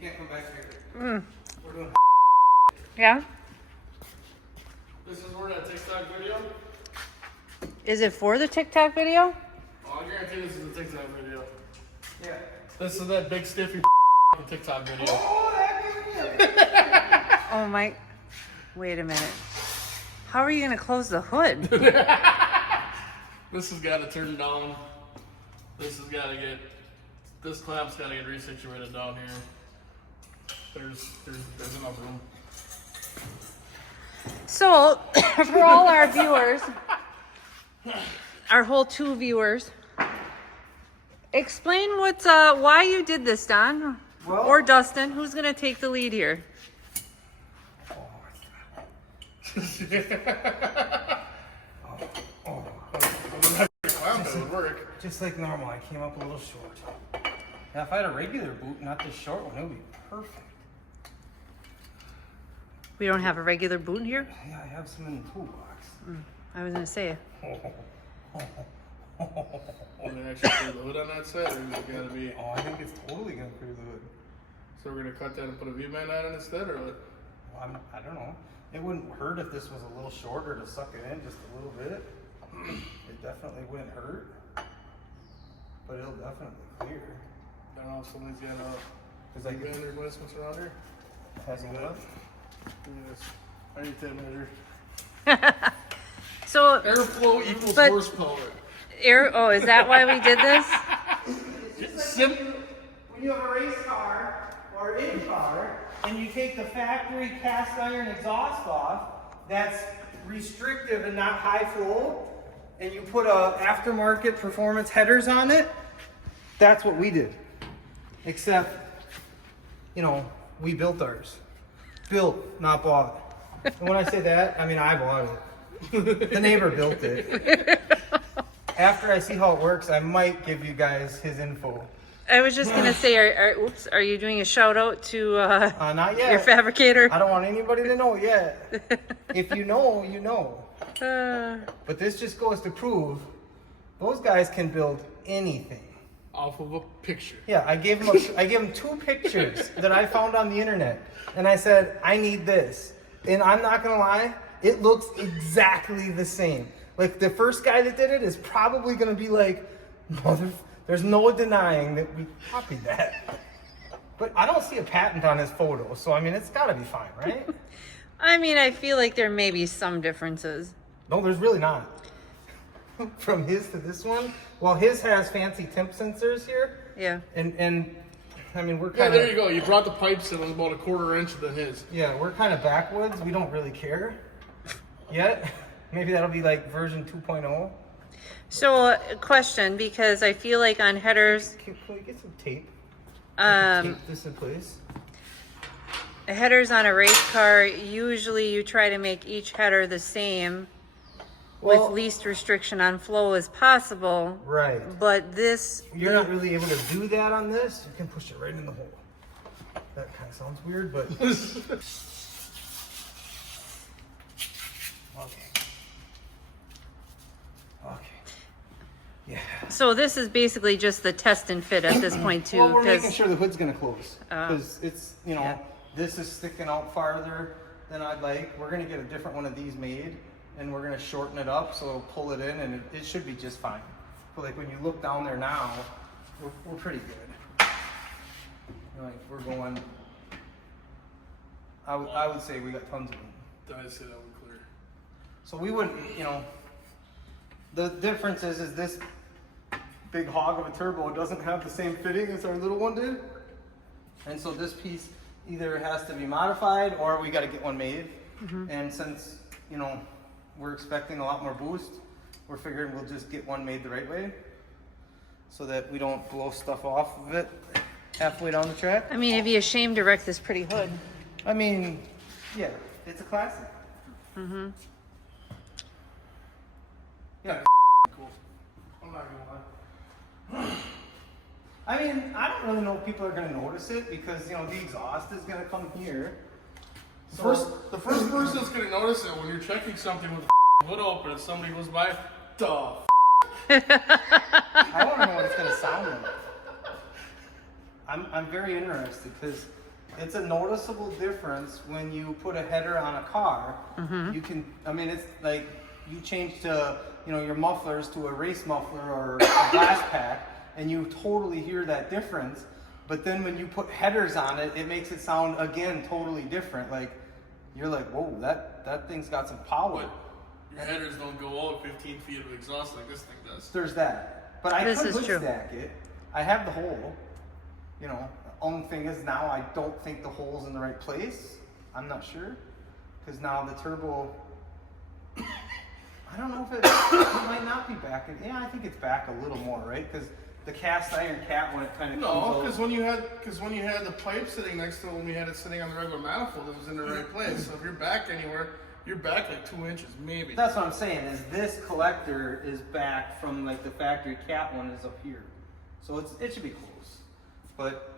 can't come back here. We're doing Yeah? This is where that TikTok video? Is it for the TikTok video? Oh, I guarantee this is a TikTok video. Yeah. This is that big stiffy TikTok video. Oh, that Oh my, wait a minute. How are you gonna close the hood? This has got to turn down. This has got to get. This clamp's got to get resituated down here. There's enough room. So, for all our viewers, our whole 2 viewers, explain why you did this, Don. Well- or Dustin. Who's gonna take the lead here? Just like normal, I came up a little short. Now, if I had a regular boot, not this short one, it would be perfect. We don't have a regular boot here? Yeah, I have some in the toolbox. I was gonna say. Can they actually clear the hood on that side, or is it gotta be? Oh, I think it's totally gonna clear the hood. So we're gonna cut that and put a V-band on it instead, or what? Well, I don't know. It wouldn't hurt if this was a little shorter to suck it in just a little bit. It definitely wouldn't hurt, but it'll definitely clear. I don't know if somebody's got a Like V-band replacements around here. has a lid. Give me this. I need tape measure. So, Airflow equals But- horsepower. oh, is that why we did this? When you have a race car or in car and you take the factory cast iron exhaust off, that's restrictive and not high flow, and you put a aftermarket performance headers on it, that's what we did. Except, you know, we built ours. Built, not bought. And when I say that, I mean I bought it. The neighbor built it. After I see how it works, I might give you guys his info. I was just gonna say, are you doing a shout out to Not yet. your fabricator? I don't want anybody to know yet. If you know, you know. But this just goes to prove those guys can build anything. Off of a picture. Yeah, I gave them 2 pictures that I found on the internet, and I said I need this. And I'm not gonna lie, it looks exactly the same. Like the first guy that did it is probably gonna be like, there's no denying that we copied that. But I don't see a patent on his photo, so I mean it's gotta be fine, right? I mean, I feel like there may be some differences. No, there's really not. From his to this one, well, his has fancy temp sensors here, Yeah. and I mean we're Yeah, kind there of you go. You brought the pipes in about a 1/4 inch than his. we're kind of backwoods. We don't really care yet. Maybe that'll be like version 2.0. So, a question, because I feel like on headers, Can we get some tape? um, Tape this in place. headers on a race car, usually you try to make each header the same with least restriction on flow as possible. Right. But this, You're not really able to do that on this. You can push it right in the hole. That kind of sounds weird, but okay. Yeah. so this is basically just the test and fit at this point too. Well, we're making 'cause- sure the hood's gonna close because it's yeah. this is sticking out farther than I'd like. We're gonna get a different one of these made, and we're gonna shorten it up so it'll pull it in, and it should be just fine. But like when you look down there now, we're pretty good. Like we're going. I would say we got tons of them. I say that would clear. So we wouldn't, the difference is this big hog of a turbo doesn't have the same fitting as our little one did. And so this piece either has to be modified or we got to get one made. And since, we're expecting a lot more boost, we're figuring we'll just get one made the right way so that we don't blow stuff off of it halfway down the track. I mean, it'd be a shame to wreck this pretty hood. I mean, yeah, it's a classic. Yeah, Cool. I'm not gonna lie. I mean, I don't really know if people are going to notice it because, the exhaust is going to come here. So, The first person that's gonna notice it when you're checking something with the hood open and somebody goes by, duh. I want to know what it's going to sound like. I'm very interested because It's a noticeable difference when you put a header on a car. You can, I mean, it's like you change to, you know, your mufflers to a race muffler or a glass pack, and you totally hear that difference. But then when you put headers on it, it makes it sound, again, totally different. Like, you're like, whoa, that thing's got some power. But your headers don't go out 15 feet of exhaust like this thing does. There's that. But I This could is hood true. stack it. I have the hole. You know, the only thing is now I don't think the hole's in the right place. I'm not sure. Because now the turbo, I don't know if it might not be back. Yeah, I think it's back a little more, right? Because the cast iron cap, when it kind of No, comes out. because when you had the pipe sitting next to it, when we had it sitting on the regular manifold, it was in the right place. So if you're back anywhere, you're back like 2 inches, maybe. That's what I'm saying, is this collector is back from like the factory cap one is up here. So it should be close. But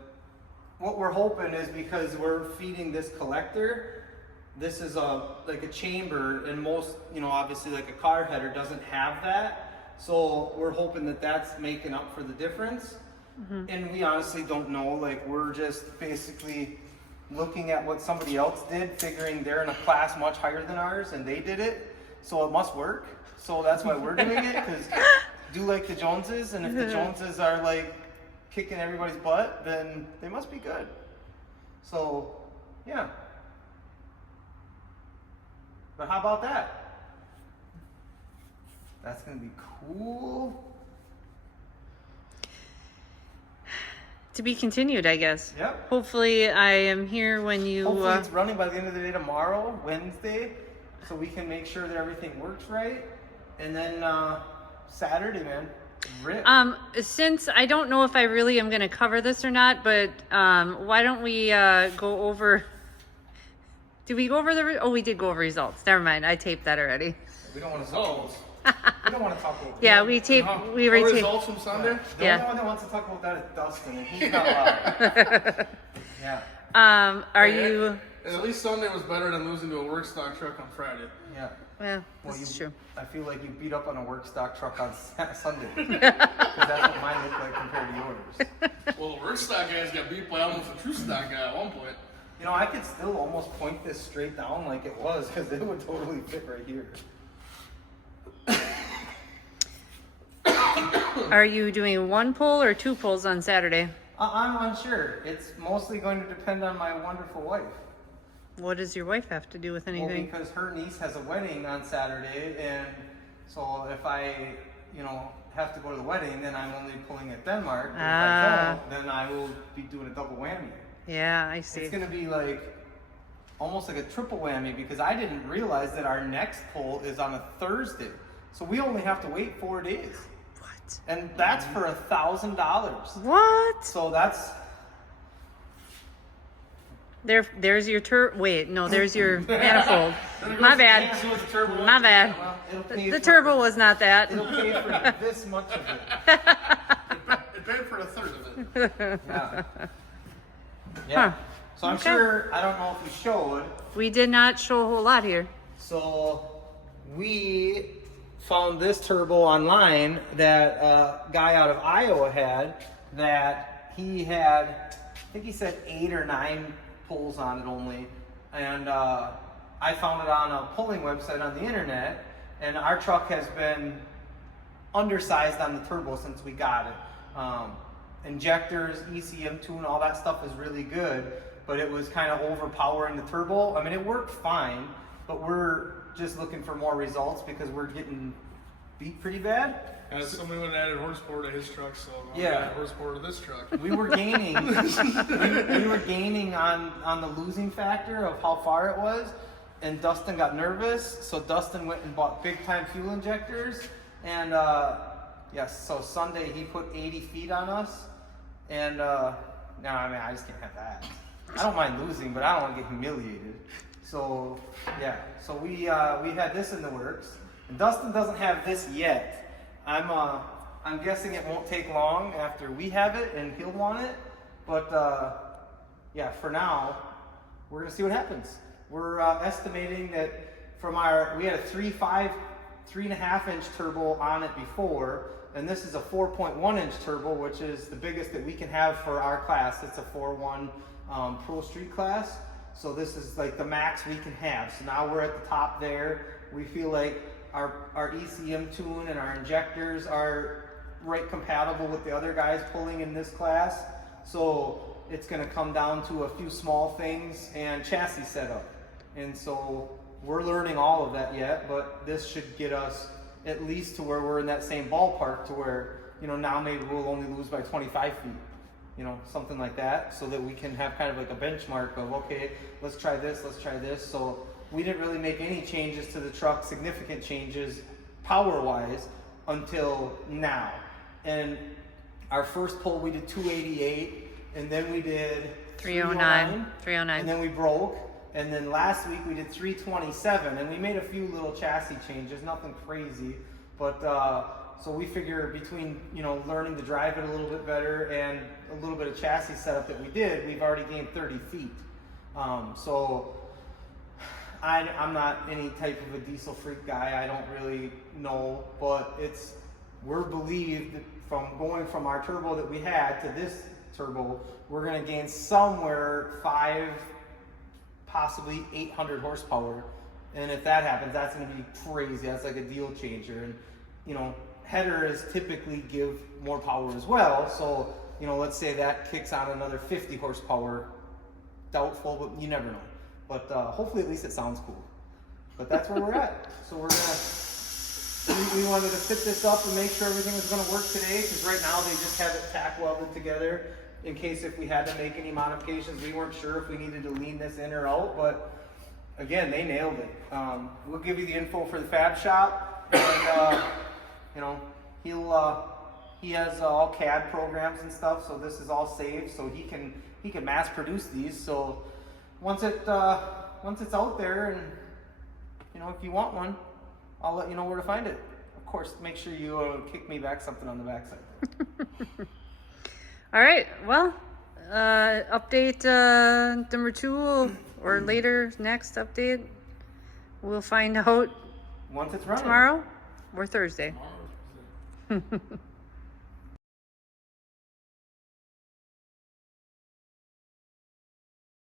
what we're hoping is, because we're feeding this collector, this is like a chamber, and most, you know, obviously like a car header doesn't have that. So we're hoping that that's making up for the difference. And we honestly don't know, like we're just basically looking at what somebody else did, figuring they're in a class much higher than ours and they did it. So it must work. So that's why we're doing it, because do like the Joneses, and if the Joneses are like kicking everybody's butt, then they must be good. So, yeah. But how about that? That's gonna be cool. To be continued, I guess. Yep. Hopefully, I am here when you. Hopefully it's running by the end of the day tomorrow, Wednesday, so we can make sure that everything works right. And then Saturday, man, rip. Since I don't know if I really am going to cover this or not, but why don't we go over? Did we go over the? Oh, we did go over results. Never mind. I taped that already. We don't want to talk. We don't want to talk about. Yeah, we taped. We Our retaped. results from Sunday? The Yeah. only one that wants to talk about that is Dustin, and he's not allowed. Yeah. Are you? And at least Sunday was better than losing to a work stock truck on Friday. Yeah. Well, Well, this is true. I feel like you beat up on a work stock truck on Sunday. Because that's what mine looked like compared to yours. Well, the work stock guys got beat by almost a true stock guy at one point. You know, I could still almost point this straight down like it was, because it would totally fit right here. Are you doing one pull or two pulls on Saturday? I'm unsure. It's mostly going to depend on my wonderful wife. What does your wife have to do with Well, anything? because her niece has a wedding on Saturday, and so if I, you know, have to go to the wedding, then I'm only pulling at Denmark. But if I don't, then I will be doing a double whammy. Yeah, I see. It's going to be like almost like a triple whammy, because I didn't realize that our next pull is on a Thursday. So we only have to wait 4 days. What? And that's for $1,000. What? So that's, There's your Wait, no, there's your manifold. My bad. See what the turbo My is? bad. Well, it'll pay The for- turbo was not that. It'll pay for this much of it. It paid for a third of it. Yeah. Yeah. Huh. So I'm Okay. sure, I don't know if you showed. We did not show a whole lot here. So we found this turbo online that a guy out of Iowa had, that he had, I think he said 8 or 9 pulls on it only. And I found it on a pulling website on the internet, and our truck has been undersized on the turbo since we got it. Injectors, ECM tune, all that stuff is really good, but it was kind of overpowering the turbo. I mean, it worked fine, but we're just looking for more results because we're getting beat pretty bad. And somebody would have added horsepower to his truck, so Yeah. add horsepower to this truck. We were gaining, we were gaining on the losing factor of how far it was, and Dustin got nervous, so Dustin went and bought big time fuel injectors, and yes, so Sunday he put 80 feet on us, and no, I mean, I just can't have that. I don't mind losing, but I don't want to get humiliated. So yeah, so we had this in the works, and Dustin doesn't have this yet. I'm guessing it won't take long after we have it and he'll want it, but yeah, for now we're gonna see what happens. We're estimating that from we had a 3.5 inch turbo on it before, and this is a 4.1 inch turbo, which is the biggest that we can have for our class. It's a 4.1 Pro Street class. So this is like the max we can have. So now we're at the top there. We feel like our ECM tune and our injectors are right compatible with the other guys pulling in this class. So it's going to come down to a few small things and chassis setup. And so we're learning all of that yet, but this should get us at least to where we're in that same ballpark, to where, you know, now maybe we'll only lose by 25 feet, you know, something like that, so that we can have kind of like a benchmark of, okay, let's try this, let's try this. So we didn't really make any changes to the truck, significant changes power-wise, until now. And our first pull we did 288, and then we did 309, and then we broke. And then last week we did 327, and we made a few little chassis changes, nothing crazy. But so we figure between, you know, learning to drive it a little bit better and a little bit of chassis setup that we did, we've already gained 30 feet. So I'm not any type of a diesel freak guy. I don't really know, but we're believed that from going from our turbo that we had to this turbo, we're going to gain somewhere 500, possibly 800 horsepower. And if that happens, that's going to be crazy. That's like a deal changer. And, you know, headers typically give more power as well. So, you know, let's say that kicks on another 50 horsepower. Doubtful, but you never know. But hopefully at least it sounds cool. But that's where we're at. So we're gonna, we wanted to fit this up and make sure everything was gonna work today, because right now they just have it tack welded together in case if we had to make any modifications. We weren't sure if we needed to lean this in or out, but again, they nailed it. We'll give you the info for the fab shop, and you know, he has all CAD programs and stuff, so this is all saved, so he can mass produce these. So once it's out there, and you know, if you want one, I'll let you know where to find it. Of course, make sure you kick me back something on the backside. All right. Well, update number 2 or later, next update. We'll find out Once it's running. tomorrow or Thursday. Tomorrow.